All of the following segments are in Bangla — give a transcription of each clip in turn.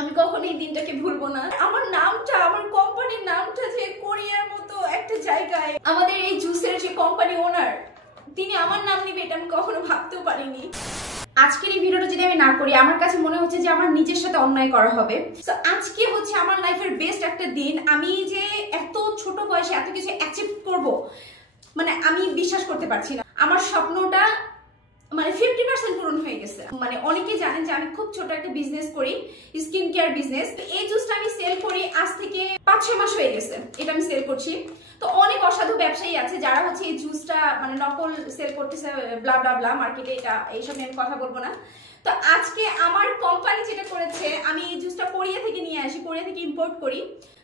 আমি কখনো এই দিনটাকে ভুলবো না। আমার নামটা, আমার কোম্পানির নামটা যে কোরিয়ার মতো একটা জায়গায়, আমাদের এই জুসের যে কোম্পানি ওনার, তিনি আমার নাম নিবে, এটা আমি কখনো ভাবতেও পারিনি। আজকের এই ভিডিওটা যদি আমি না করি, আমার কাছে মনে হচ্ছে যে আমার নিজের সাথে অন্যায় করা হবে। তো আজকে হচ্ছে আমার লাইফের বেস্ট একটা দিন। আমি যে এত ছোট বয়সে এত কিছু অ্যাচিভ করব, মানে আমি বিশ্বাস করতে পারছি না। আমার স্বপ্নটা মানে 50% পূরণ হয়ে গেছে। মানে অনেকে জানেন যে আমি খুব ছোট একটা বিজনেস করি, স্কিন কেয়ার বিজনেস। এই জুসটা আমি সেল করি আজ থেকে 5-6 মাস হয়ে গেছে, এটা আমি সেল করছি। তো অনেক অসাধু ব্যবসায়ী আছে যারা হচ্ছে এই জুসটা মানে নকল সেল করতেছে, ব্লা ব্লা ব্লা মার্কেটে, এটা এইসব নিয়ে আমি কথা বলবো না। তো আজকে আমার কোম্পানি যেটা করেছে, আমি এই জুসটা কোরিয়া থেকে নিয়ে আসি, কোরিয়া থেকে ইম্পোর্ট করি।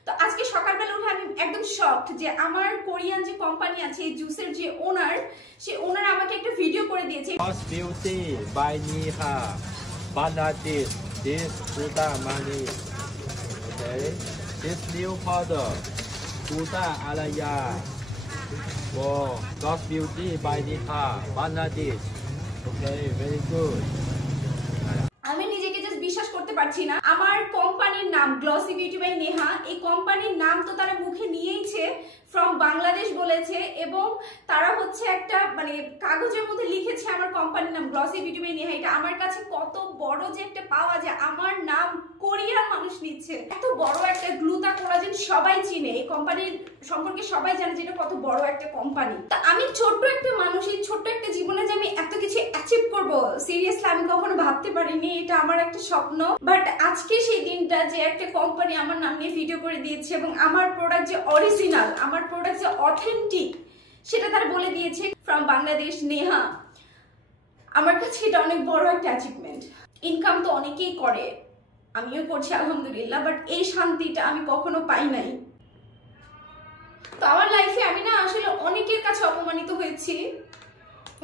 তো আজকে সকালবেলা উঠে আমি একদম শকড যে আমার কোরিয়ান যে কোম্পানি আছে এই জুসের যে ওনার, সে ওনার আমাকে একটা ভিডিও করে দিয়েছে। Boss Beauty by Neha Bangladesh. This Huda Money. Okay. This new powder Huda Alaya. Wow. Boss Beauty by Neha Bangladesh. Okay. Very good. আমি নিজেকে জাস্ট বিশ্বাস করতে পারছি না। আমার কোম্পানির নাম গ্লসি বিউটি বাই নেহা, এই কোম্পানির নাম তো তারা মুখে নিয়েইছে, ফ্রম বাংলাদেশ বলেছে, এবং তারা হচ্ছে একটা মানে কাগজের মধ্যে লিখেছে আমার কোম্পানির নাম গ্লসি বিউটি বাই নেহা। এটা আমার কাছে কত বড় যে একটা পাওয়া, যে আমার নাম কোরিয়ার মানুষ নিচ্ছে। এত বড় একটা গ্লুতা কোলাজেন সবাই চিনে, এই কোম্পানির সম্পর্কে সবাই জানে যে এটা কত বড় একটা কোম্পানি। তা আমি ছোট্ট একটা মানুষ, এই ছোট্ট একটা জীবনে যে আমি এত কিছু অ্যাচিভ করব, সিরিয়াসলি আমি কখনো ভাবতে পারিনি। এটা আমার একটা স্বপ্ন। বাট আজকে সেই দিনটা যে একটা কোম্পানি আমার নাম নিয়ে ভিডিও করে দিয়েছে, এবং আমার প্রোডাক্ট যে অরিজিনাল, আমার প্রোডাক্ট যে অথেন্টিক, সেটা তারা বলে দিয়েছে ফ্রম বাংলাদেশ নেহা। আমার কাছে এটা অনেক বড় একটা অ্যাচিভমেন্ট। ইনকাম তো অনেকেই করে, আমিও করছি আলহামদুলিল্লাহ, বাট এই শান্তিটা আমি কখনো পাই নাই। তো আমার লাইফে আমি না আসলে অনেকের কাছে অপমানিত হয়েছি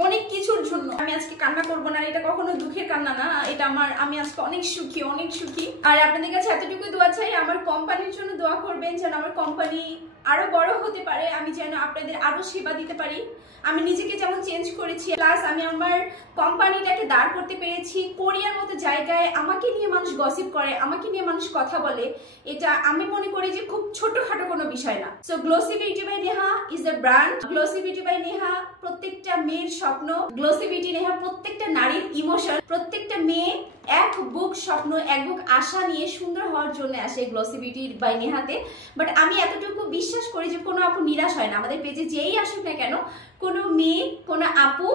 অনেক কিছুর জন্য। আমি আজকে কান্না করবো না, এটা কখনো দুঃখের কান্না না, এটা আমি আজকে অনেক সুখী, অনেক সুখী। আর আপনাদের কাছে এতটুকু দোয়া চাই, আমার কোম্পানির জন্য দোয়া করবেন, যেন আমার কোম্পানি আরো বড় হতে পারে, আমি যেন আপনাদের আরো সেবা দিতে পারি। আমি নিজেকে যেমন চেঞ্জ করেছি, প্লাস আমি আমার কোম্পানিটাকে দাঁড় করতে পেরেছি কোরিয়ার মতো জায়গায়। আমাকে নিয়ে মানুষ গসিপ করে, আমাকে নিয়ে মানুষ কথা বলে, এটা আমি মনে করি যে খুব ছোটখাটো কোনো বিষয় না। So glossy beauty by Neha is a brand. Glossy beauty by Neha প্রত্যেকটা মেয়ের স্বপ্ন, গ্লোসি বিউটি নেহা প্রত্যেকটা নারীর ইমোশন। প্রত্যেকটা মেয়ে এক বুক স্বপ্ন, এক বুক আশা নিয়ে সুন্দর হওয়ার জন্য আসে গ্লোসি বিউটি বাই নেহাতে। বাট আমি এতটুকু বিশ্বাস করি যে কোনো আপু নিরাশ হয় না। আমাদের পেজে যেই আসুক না কেন, কোনো মেয়ে, কোনো আপু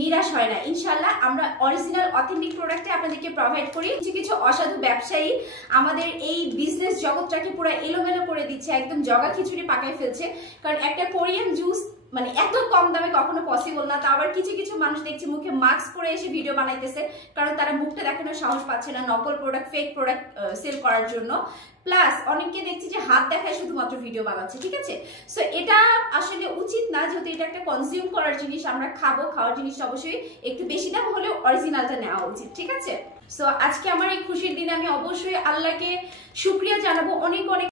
নিরাশ হয় না। ইনশাল্লাহ আমরা অরিজিনাল অথেন্টিক প্রোডাক্টে আপনাদেরকে প্রোভাইড করি। কিছু অসাধু ব্যবসায়ী আমাদের এই বিজনেস জগৎটাকে পুরো এলোমেলো করে দিচ্ছে, একদম জগা খিচুড়ি পাকায় ফেলছে। কারণ একটা কোরিয়ান জুস মানে এত কম দামে কখনো পসিবল না। তা আবার কিছু মানুষ দেখছি মুখে মাস্ক পরে এসে ভিডিও বানাইতেছে, কারণ তারা মুখটা দেখানোর সাহস পাচ্ছে না নকল প্রোডাক্ট, ফেক প্রোডাক্ট সেল করার জন্য। প্লাস অনেককে দেখছি যে হাত দেখায় শুধুমাত্র ভিডিও বানাচ্ছে, ঠিক আছে? সো এটা আসলে উচিত না, যেহেতু এটা একটা কনজিউম করার জিনিস, আমরা খাবো, খাওয়ার জিনিস অবশ্যই একটু বেশি দাম হলেও অরিজিনালটা নেওয়া উচিত, ঠিক আছে? সো আজকে আমার এই খুশির দিনে আমি অবশ্যই আল্লাহকে শুকরিয়া জানাবো, অনেক অনেক